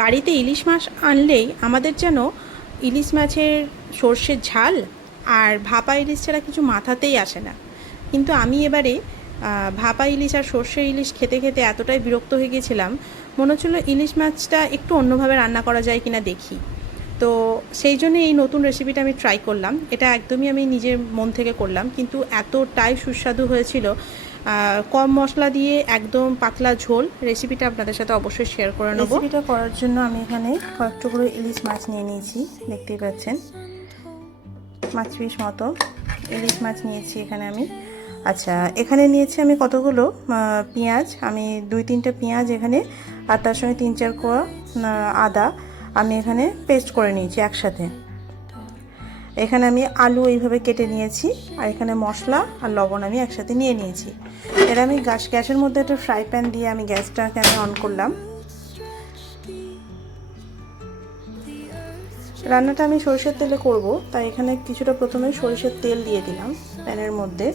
বাড়িতে ইলিশ মাছ আনলেই আমাদের যেন ইলিশ মাছের সর্ষের ঝাল আর ভাপা ইলিশ ছাড়া কিছু মাথাতেই আসে না। কিন্তু আমি এবারে ভাপা ইলিশ আর সর্ষের ইলিশ খেতে খেতে এতটাই বিরক্ত হয়ে গেছিলাম, মনে হচ্ছিল ইলিশ মাছটা একটু অন্যভাবে রান্না করা যায় কিনা দেখি। তো সেই জন্য এই নতুন রেসিপিটা আমি ট্রাই করলাম। এটা একদমই আমি নিজের মন থেকে করলাম, কিন্তু এতটাই সুস্বাদু হয়েছিল। কম মশলা দিয়ে একদম পাতলা ঝোল। রেসিপিটা আপনাদের সাথে অবশ্যই শেয়ার করে নেব। রেসিপিটা করার জন্য আমি এখানে কয়েকটা করে ইলিশ মাছ নিয়ে নিয়েছি, দেখতেই পাচ্ছেন 5 পিস মতো ইলিশ মাছ নিয়েছি এখানে আমি। আচ্ছা, এখানে নিয়েছি আমি কতগুলো পেঁয়াজ, আমি 2-3টে পেঁয়াজ এখানে, আর তার সঙ্গে 3-4 কোয়া আদা আমি এখানে পেস্ট করে নিয়েছি একসাথে। এখানে আমি আলু এইভাবে কেটে নিয়েছি, আর এখানে মশলা আর লবণ আমি একসাথে নিয়ে নিয়েছি। এর আমি গ্যাসের মধ্যে একটা ফ্রাই প্যান দিয়ে আমি গ্যাসটাকে আমি অন করলাম। রান্নাটা আমি সরিষার তেলে করব, তাই এখানে কিছুটা প্রথমে সরিষার তেল দিয়ে দিলাম প্যানের মধ্যে।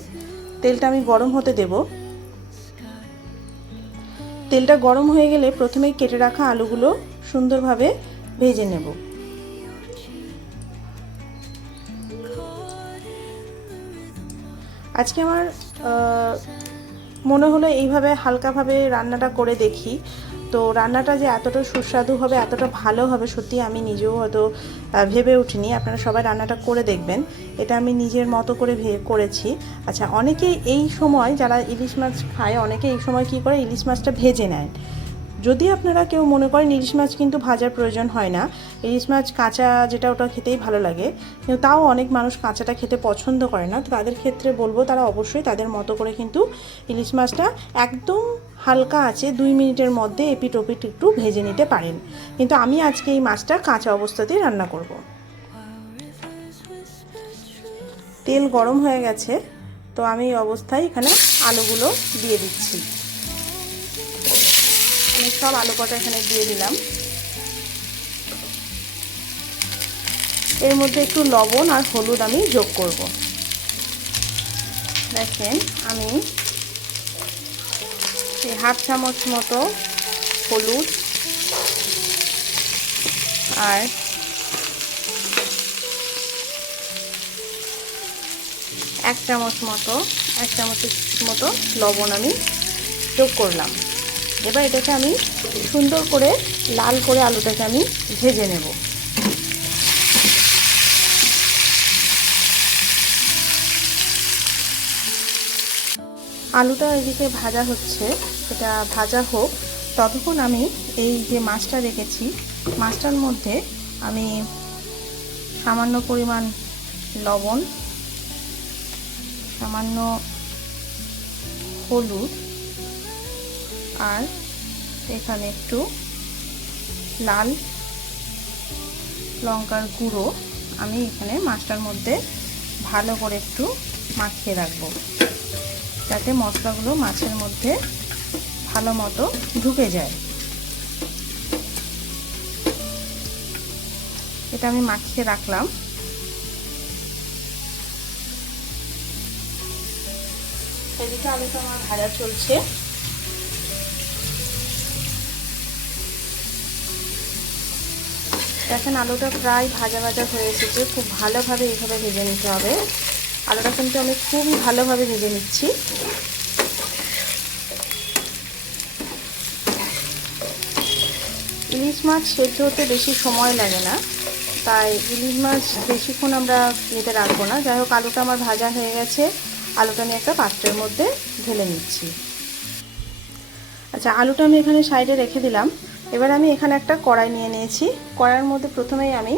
তেলটা আমি গরম হতে দেব। তেলটা গরম হয়ে গেলে প্রথমেই কেটে রাখা আলুগুলো সুন্দরভাবে ভেজে নেব। আজকে আমার মনে হলো এইভাবে হালকাভাবে রান্নাটা করে দেখি। তো রান্নাটা যে এতটা সুস্বাদু হবে, এতটা ভালো হবে, সত্যি আমি নিজেও হয়তো ভেবে উঠিনি। আপনারা সবাই রান্নাটা করে দেখবেন। এটা আমি নিজের মতো করে করেছি। আচ্ছা, অনেকেই এই সময় যারা ইলিশ মাছ খায়, অনেকে এই সময় কী করে, ইলিশ মাছটা ভেজে নেয়। যদি আপনারা কেউ মনে করেন ইলিশ মাছ কিন্তু ভাজার প্রয়োজন হয় না, ইলিশ মাছ কাঁচা যেটা ওটা খেতেই ভালো লাগে, কিন্তু তাও অনেক মানুষ কাঁচাটা খেতে পছন্দ করে না। তো তাদের ক্ষেত্রে বলবো তারা অবশ্যই তাদের মতো করে কিন্তু ইলিশ মাছটা একদম হালকা আছে 2 মিনিটের মধ্যে এপিট ওপিট একটু ভেজে নিতে পারেন। কিন্তু আমি আজকে এই মাছটা কাঁচা অবস্থাতেই রান্না করব। তেল গরম হয়ে গেছে, তো আমি এই অবস্থায় এখানে আলুগুলো দিয়ে দিচ্ছি। আমি সব আলু কটা এখানে দিয়ে দিলাম। এর মধ্যে একটু লবণ আর হলুদ আমি যোগ করব। দেখেন, আমি এই 1/2 চামচ মতো হলুদ আর 1 চামচ মতো লবণ আমি যোগ করলাম। এবার এটাকে আমি সুন্দর করে লাল করে আলুটাকে আমি ভেজে নেব। আলুটা এদিকে ভাজা হচ্ছে, এটা ভাজা হোক। ততক্ষণ আমি এই যে মাছটা রেখেছি, মাছটার মধ্যে আমি সামান্য পরিমাণ লবণ, সামান্য হলুদ, আর এখানে একটু লাল লঙ্কার গুঁড়ো আমি এখানে মাছটার মধ্যে ভালো করে একটু মাখিয়ে রাখবো, যাতে মশলাগুলো মাছের মধ্যে ভালো মতো ঢুকে যায়। এটা আমি মাখিয়ে রাখলাম। এদিকে আলুটা আমার ভাজা চলছে। দেখেন, আলুটা প্রায় ভাজা ভাজা হয়ে এসেছে। খুব ভালোভাবে এইভাবে ভেজে নিতে হবে। আলুটা কিন্তু আমি খুবই ভালোভাবে ভেজে নিচ্ছি। ইলিশ মাছ সেদ্ধ হতে বেশি সময় লাগে না, তাই ইলিশ মাছ বেশিক্ষণ আমরা নিতে রাখবো না। যাই হোক, আলুটা আমার ভাজা হয়ে গেছে। আলুটা আমি একটা পাত্রের মধ্যে ঢেলে নিচ্ছি। আচ্ছা, আলুটা আমি এখানে সাইডে রেখে দিলাম। এবার আমি এখানে একটা কড়াই নিয়ে নিয়েছি। কড়াইয়ের মধ্যে প্রথমেই আমি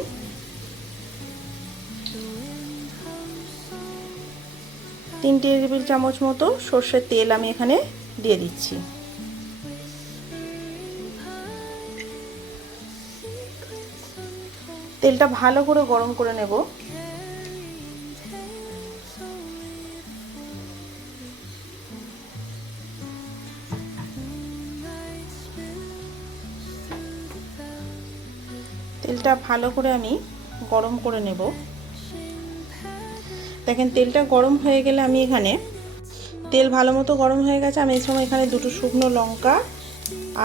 3 টেবিল চামচ মতো সর্ষের তেল আমি এখানে দিয়ে দিচ্ছি। তেলটা ভালো করে গরম করে নেব। তেলটা ভালো করে আমি গরম করে নেব। দেখেন, তেলটা গরম হয়ে গেলে আমি এখানে, তেল ভালো মতো গরম হয়ে গেছে, আমি এই সময় এখানে 2টো শুকনো লঙ্কা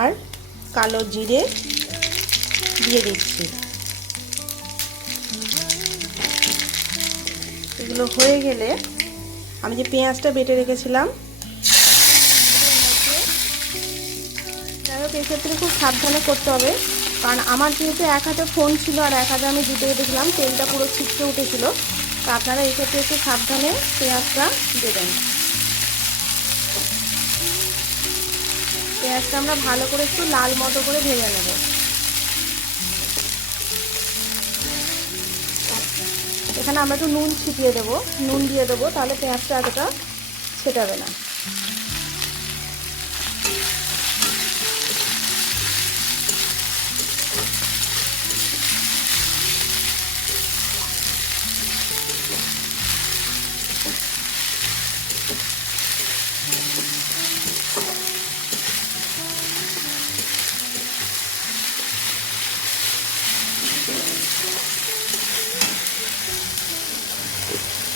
আর কালো জিরে দিয়ে দিচ্ছি। এগুলো হয়ে গেলে আমি যে পেঁয়াজটা বেটে রেখেছিলাম, যাই হোক এক্ষেত্রে খুব সাবধানে করতে হবে, কারণ আমার যেহেতু এক হাতে ফোন ছিল আর এক হাতে আমি দিতে দিয়েছিলাম, তেলটা পুরো ছিটকে উঠেছিল। তো আপনারা এক্ষেত্রে একটু সাবধানে পেঁয়াজটা দেবেন। পেঁয়াজটা আমরা ভালো করে একটু লাল মতো করে ভেজে নেব। এখানে আমরা একটু নুন ছিটিয়ে দেবো, নুন দিয়ে দেবো, তাহলে পেঁয়াজটা এতটা ছেটাবে না।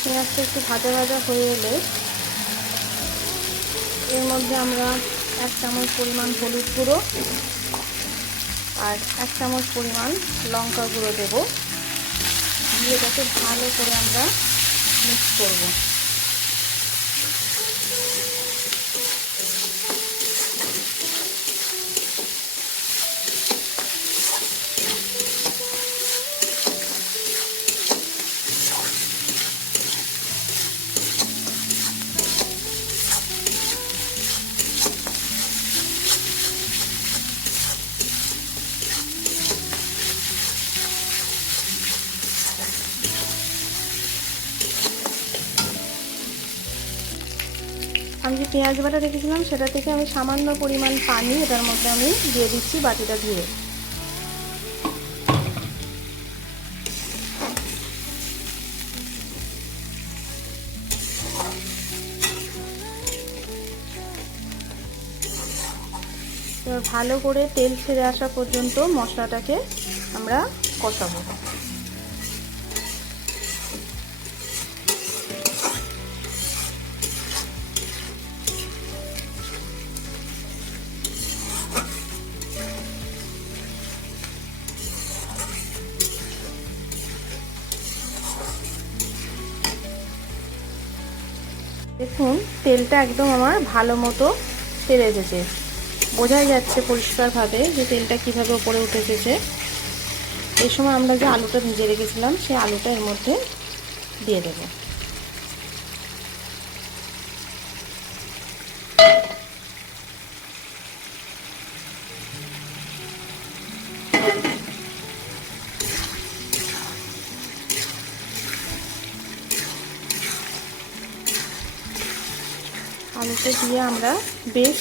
পেঁয়াজটা একটু ভাজা ভাজা হয়ে এলে এর মধ্যে আমরা 1 চামচ পরিমাণ হলুদ গুঁড়ো আর 1 চামচ পরিমাণ লঙ্কা গুঁড়ো দেবো, দিয়ে এটাকে ভালো করে আমরা মিক্স করব। আমি যে পেঁয়াজ বাটা রেখেছিলাম সেটা থেকে আমি সামান্য পরিমাণ পানি এটার মধ্যে আমি দিয়ে দিচ্ছি বাটিটা ধুয়ে। এবার ভালো করে তেল ছেড়ে আসা পর্যন্ত মশলাটাকে আমরা কষাবো। দেখুন তেলটা একদম আমার ভালো মতো তেলে এসেছে, বোঝাই যাচ্ছে পরিষ্কারভাবে যে তেলটা কিভাবে উপরে উঠে এসেছে। এই সময় আমরা যে আলুটা ভেজে রেখেছিলাম সেই আলুটা এর মধ্যে দিয়ে দেব। আলুটা দিয়ে আমরা বেশ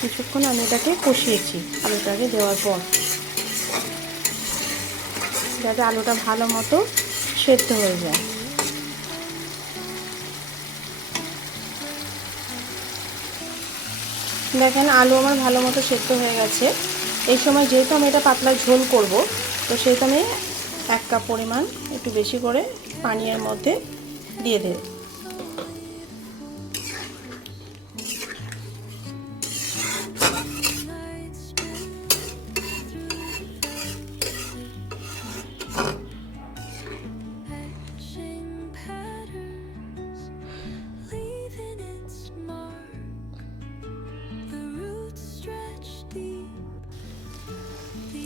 কিছুক্ষণ আমি এটাকে কষিয়েছি আলুটাকে দেওয়ার পর, যাতে আলুটা ভালো মতো সেদ্ধ হয়ে যায়। দেখেন আলু আমার ভালো মতো সেদ্ধ হয়ে গেছে। এই সময় যেহেতু আমি এটা পাতলা ঝোল করব, তো সেহেতু আমি 1 কাপ পরিমাণ একটু বেশি করে পানি এর মধ্যে দিয়ে দেব।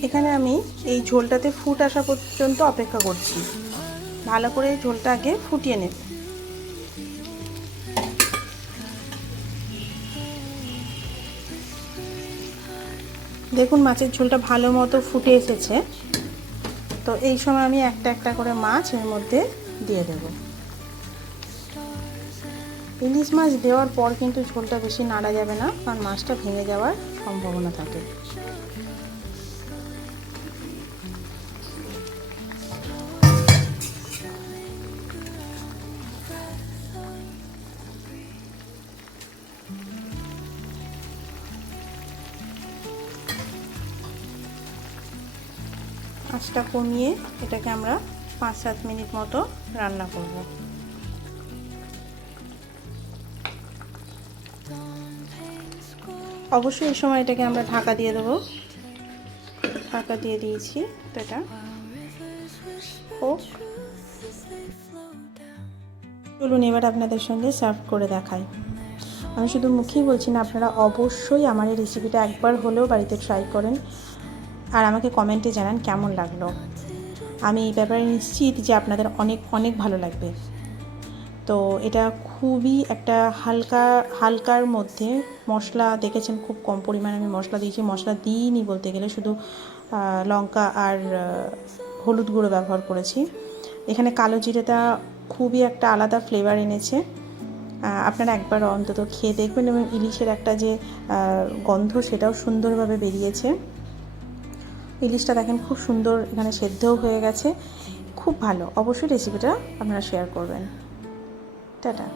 এখানে আমি এই ঝোলটাতে ফুট আসা পর্যন্ত অপেক্ষা করছি। ভালো করে ঝোলটা আগে ফুটিয়ে নেব। দেখুন মাছের ঝোলটা ভালো মতো ফুটে এসেছে। তো এই সময় আমি একটা একটা করে মাছ এর মধ্যে দিয়ে দেব। ইলিশ মাছ দেওয়ার পর কিন্তু ঝোলটা বেশি নাড়া যাবে না, কারণ মাছটা ভেঙে যাওয়ার সম্ভাবনা থাকে। আঁচটা কমিয়ে এটাকে আমরা 5-7 মিনিট মতো রান্না করব। অবশ্যই এই সময় এটাকে আমরা ঢাকা দিয়ে দেবো। পাকা দিয়ে দিয়েছি, তো এটা হোক। চলুন এবার আপনাদের সঙ্গে সার্ভ করে দেখাই। আমি শুধু মুখেই বলছি না, আপনারা অবশ্যই আমার এই রেসিপিটা একবার হলেও বাড়িতে ট্রাই করেন আর আমাকে কমেন্টে জানান কেমন লাগলো। আমি এই ব্যাপারে নিশ্চিত যে আপনাদের অনেক অনেক ভালো লাগবে। তো এটা খুবই একটা হালকার মধ্যে, মশলা দেখেছেন খুব কম পরিমাণে আমি মশলা দিয়েছি, মশলা দিইনি বলতে গেলে, শুধু লঙ্কা আর হলুদ গুঁড়ো ব্যবহার করেছি। এখানে কালো জিরেটা খুবই একটা আলাদা ফ্লেভার এনেছে, আপনারা একবার অন্তত খেয়ে দেখবেন। এবং ইলিশের একটা যে গন্ধ সেটাও সুন্দরভাবে বেরিয়েছে। ইলিশটা দেখেন খুব সুন্দর এখানে সেদ্ধও হয়ে গেছে, খুব ভালো। অবশ্যই রেসিপিটা আপনারা শেয়ার করবেন। টাটা।